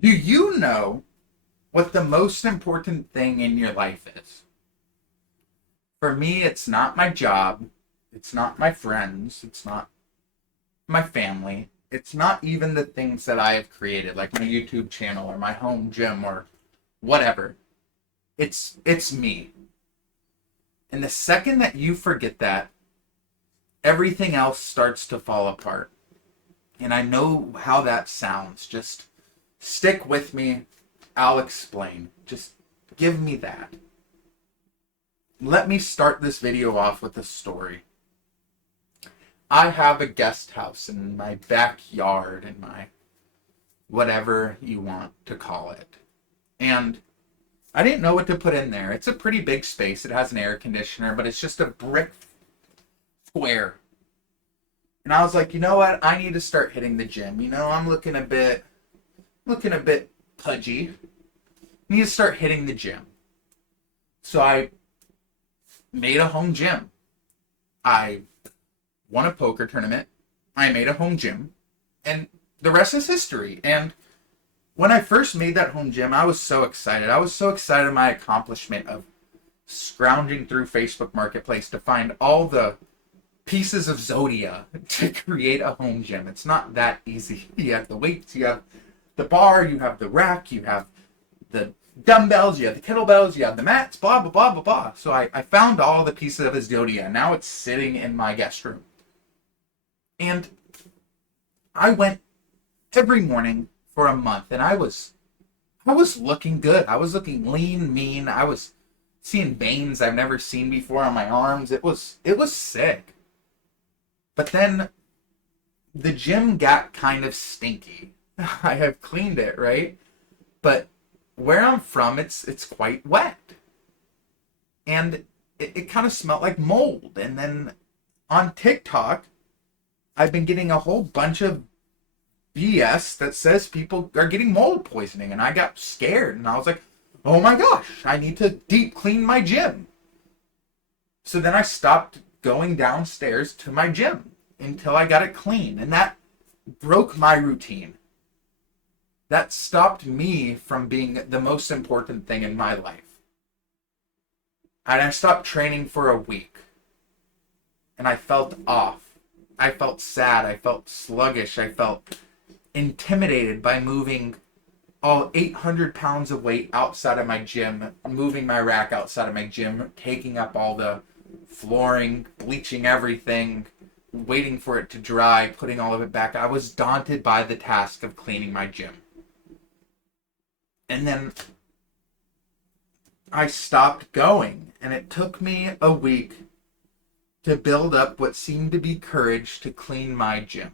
Do you know what the most important thing in your life is? For me, it's not my job. It's not my friends. It's not my family. It's not even the things that I have created, like my YouTube channel or my home gym or whatever. It's me. And the second that you forget that, everything else starts to fall apart. And I know how that sounds. Just stick with me. I'll explain. Just give me that. Let me start this video off with a story. I have a guest house in my backyard, in my whatever you want to call it. And I didn't know what to put in there. It's a pretty big space. It has an air conditioner, but it's just a brick square. And I was like, you know what? I need to start hitting the gym. I'm looking a bit pudgy. I need to start hitting the gym. So I made a home gym. I won a poker tournament. I made a home gym. And the rest is history. And when I first made that home gym, I was so excited. I was so excited at my accomplishment of scrounging through Facebook Marketplace to find all the pieces of Zodia to create a home gym. It's not that easy. You have the weights, you have the bar, you have the rack, you have the dumbbells, you have the kettlebells, you have the mats, blah, blah, blah, blah, blah. So I found all the pieces of his Zodia. Now it's sitting in my guest room. And I went every morning for a month, and I was looking good. I was looking lean, mean. I was seeing veins I've never seen before on my arms. It was sick. But then the gym got kind of stinky. I have cleaned it, right? But where I'm from, it's quite wet. And it kind of smelled like mold. And then on TikTok, I've been getting a whole bunch of BS that says people are getting mold poisoning. And I got scared. And I was like, oh my gosh, I need to deep clean my gym. So then I stopped going downstairs to my gym until I got it clean. And that broke my routine. That stopped me from being the most important thing in my life. And I stopped training for a week. And I felt off. I felt sad. I felt sluggish. I felt intimidated by moving all 800 pounds of weight outside of my gym, moving my rack outside of my gym, taking up all the flooring, bleaching everything, waiting for it to dry, putting all of it back. I was daunted by the task of cleaning my gym. And then I stopped going, and it took me a week to build up what seemed to be courage to clean my gym.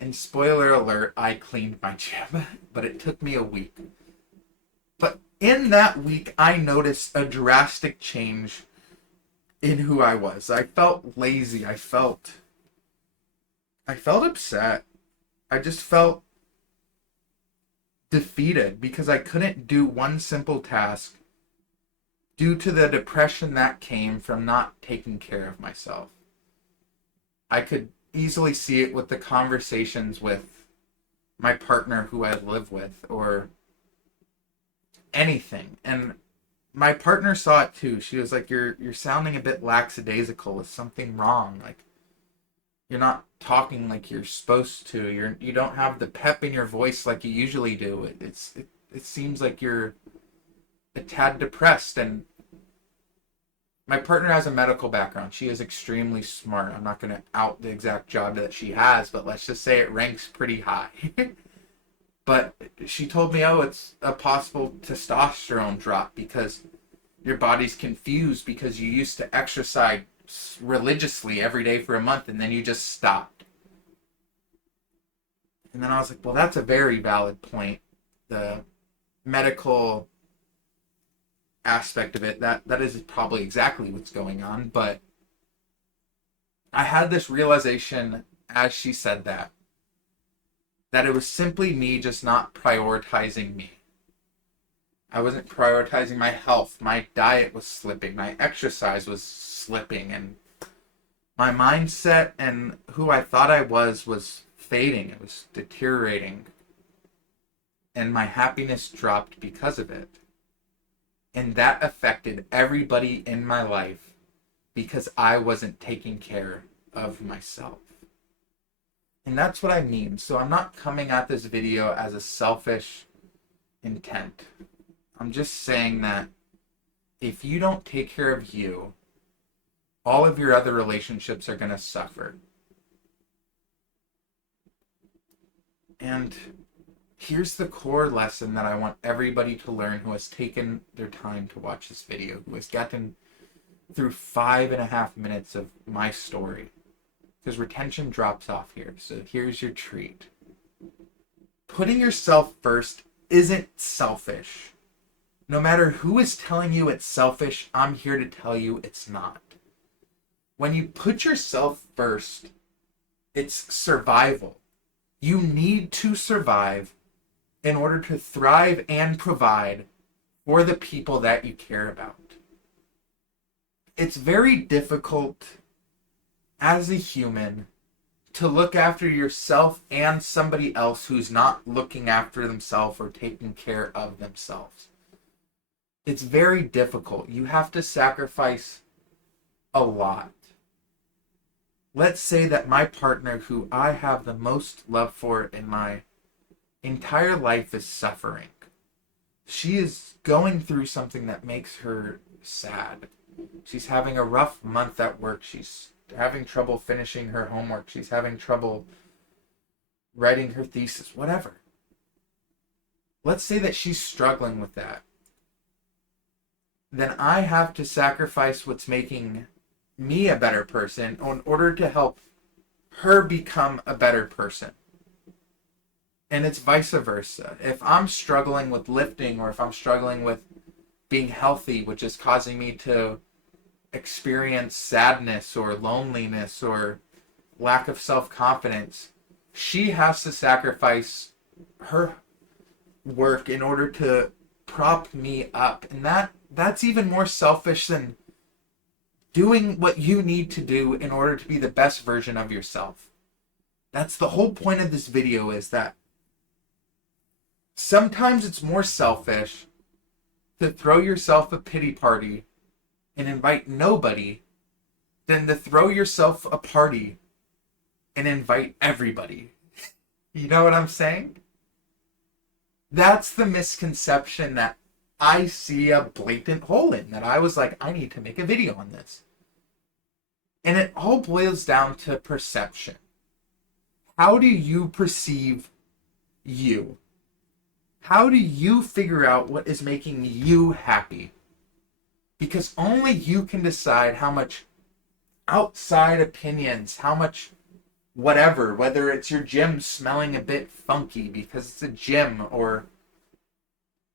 And spoiler alert, I cleaned my gym, but it took me a week. But in that week, I noticed a drastic change in who I was. I felt lazy. I felt upset. I just felt defeated because I couldn't do one simple task due to the depression that came from not taking care of myself. I could easily see it with the conversations with my partner who I live with or anything. And my partner saw it too. She was like, you're sounding a bit lackadaisical. Is something wrong? Like, you're not talking like you're supposed to. You don't have the pep in your voice like you usually do. It seems like you're a tad depressed. And my partner has a medical background. She is extremely smart. I'm not going to out the exact job that she has, but let's just say it ranks pretty high. But she told me, oh, it's a possible testosterone drop because your body's confused because you used to exercise religiously every day for a month and then you just stopped. And then I was like, well, that's a very valid point. The medical aspect of it, that is probably exactly what's going on. But I had this realization as she said that it was simply me just not prioritizing me. I wasn't prioritizing my health. My diet was slipping. My exercise was slipping. And my mindset and who I thought I was fading. It was deteriorating. and my happiness dropped because of it. And that affected everybody in my life because I wasn't taking care of myself. And that's what I mean. So I'm not coming at this video as a selfish intent. I'm just saying that if you don't take care of you, all of your other relationships are going to suffer. And here's the core lesson that I want everybody to learn who has taken their time to watch this video, who has gotten through 5.5 minutes of my story. Because retention drops off here. So here's your treat. Putting yourself first isn't selfish. No matter who is telling you it's selfish, I'm here to tell you it's not. When you put yourself first, it's survival. You need to survive in order to thrive and provide for the people that you care about. It's very difficult as a human to look after yourself and somebody else who's not looking after themselves or taking care of themselves. It's very difficult. You have to sacrifice a lot. Let's say that my partner, who I have the most love for in my entire life, is suffering. She is going through something that makes her sad. She's having a rough month at work. She's having trouble finishing her homework. She's having trouble writing her thesis, whatever. Let's say that she's struggling with that. Then I have to sacrifice what's making me a better person in order to help her become a better person. And it's vice versa. If I'm struggling with lifting, or if I'm struggling with being healthy, which is causing me to experience sadness or loneliness or lack of self-confidence, she has to sacrifice her work in order to prop me up. And that's even more selfish than doing what you need to do in order to be the best version of yourself. That's the whole point of this video, is that sometimes it's more selfish to throw yourself a pity party and invite nobody than to throw yourself a party and invite everybody. You know what I'm saying? That's the misconception that I see a blatant hole in, that I was like, I need to make a video on this. And it all boils down to perception. How do you perceive you? How do you figure out what is making you happy? Because only you can decide how much outside opinions, how much whatever, whether it's your gym smelling a bit funky because it's a gym, or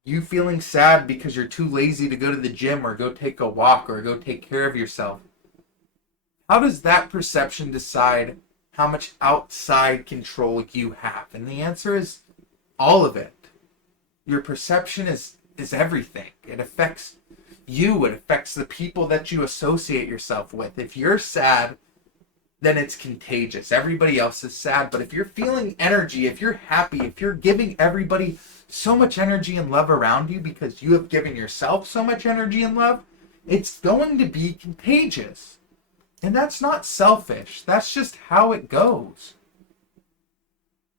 you feeling sad because you're too lazy to go to the gym or go take a walk or go take care of yourself. How does that perception decide how much outside control you have? And the answer is all of it. Your perception is everything. It affects you. It affects the people that you associate yourself with. If you're sad, then it's contagious. Everybody else is sad. But if you're feeling energy, if you're happy, if you're giving everybody so much energy and love around you because you have given yourself so much energy and love, it's going to be contagious. And that's not selfish. That's just how it goes.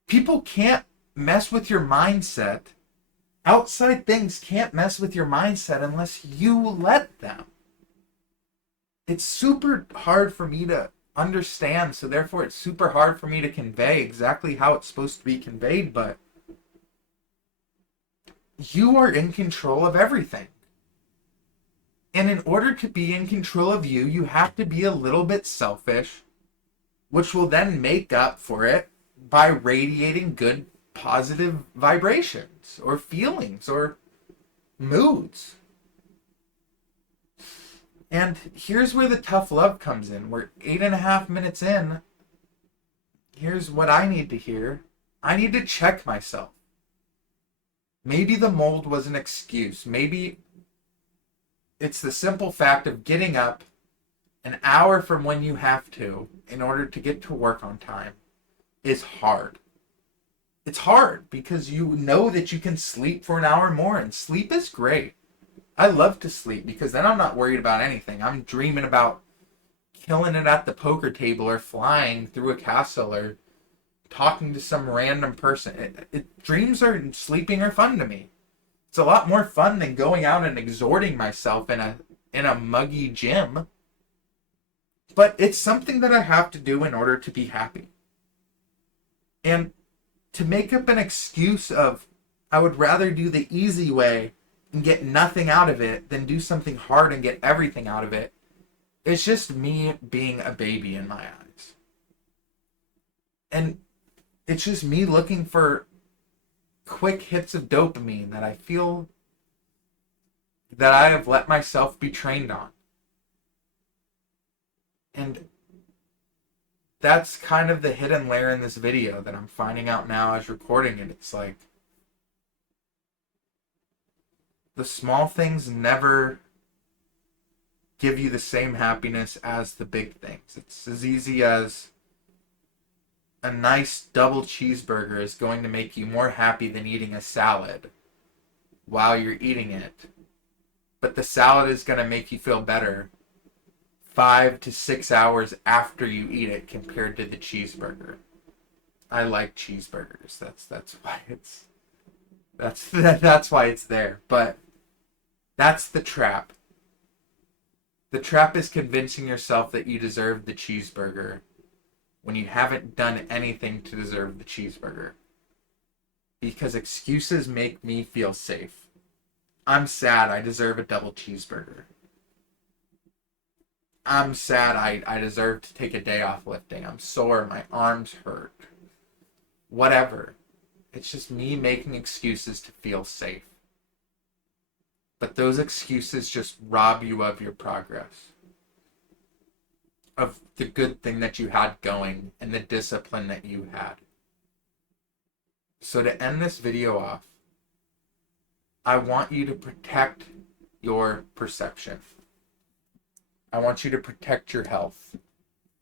People can't mess with your mindset. Outside things can't mess with your mindset unless you let them. It's super hard for me to understand, so therefore it's super hard for me to convey exactly how it's supposed to be conveyed, but you are in control of everything. And in order to be in control of you, you have to be a little bit selfish, which will then make up for it by radiating good, positive vibrations or feelings or moods. And here's where the tough love comes in. We're 8.5 minutes in. Here's what I need to hear. I need to check myself. Maybe the mold was an excuse. Maybe it's the simple fact of getting up an hour from when you have to in order to get to work on time is hard. it's hard because you know that you can sleep for an hour more, and sleep is great. I love to sleep because then I'm not worried about anything. I'm dreaming about killing it at the poker table or flying through a castle or talking to some random person. Dreams are sleeping are fun to me. It's a lot more fun than going out and exhorting myself in a muggy gym. But it's something that I have to do in order to be happy. And to make up an excuse of I would rather do the easy way and get nothing out of it than do something hard and get everything out of it, it's just me being a baby in my eyes. And it's just me looking for quick hits of dopamine that I feel that I have let myself be trained on. And that's kind of the hidden layer in this video that I'm finding out now as recording it. It's like the small things never give you the same happiness as the big things. It's as easy as a nice double cheeseburger is going to make you more happy than eating a salad while you're eating it. But the salad is going to make you feel better 5 to 6 hours after you eat it compared to the cheeseburger. I like cheeseburgers. That's why that's why it's there. But that's the trap. The trap is convincing yourself that you deserve the cheeseburger when you haven't done anything to deserve the cheeseburger. Because excuses make me feel safe. I'm sad, I deserve a double cheeseburger. I'm sad, I deserve to take a day off lifting. I'm sore, my arms hurt. Whatever. It's just me making excuses to feel safe. But those excuses just rob you of your progress. Of the good thing that you had going and the discipline that you had. So to end this video off, I want you to protect your perception. I want you to protect your health.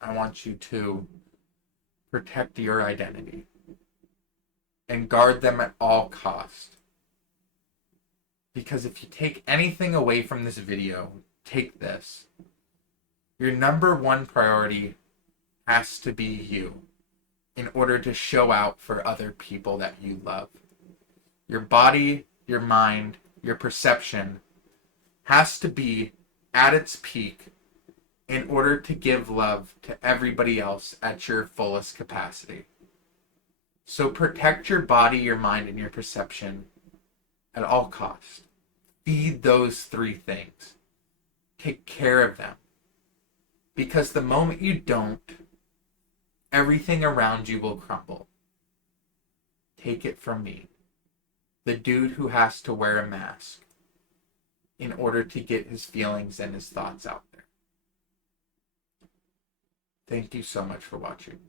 I want you to protect your identity. And guard them at all costs. Because if you take anything away from this video, take this. Your number one priority has to be you in order to show out for other people that you love. Your body, your mind, your perception has to be at its peak in order to give love to everybody else at your fullest capacity. So protect your body, your mind, and your perception at all costs. Feed those 3 things. Take care of them. Because the moment you don't, everything around you will crumble. Take it from me, the dude who has to wear a mask in order to get his feelings and his thoughts out there. Thank you so much for watching.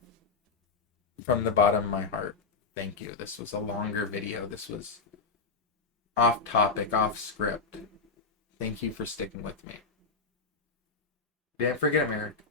From the bottom of my heart, thank you. This was a longer video. This was off topic, off script. Thank you for sticking with me. Didn't forget America.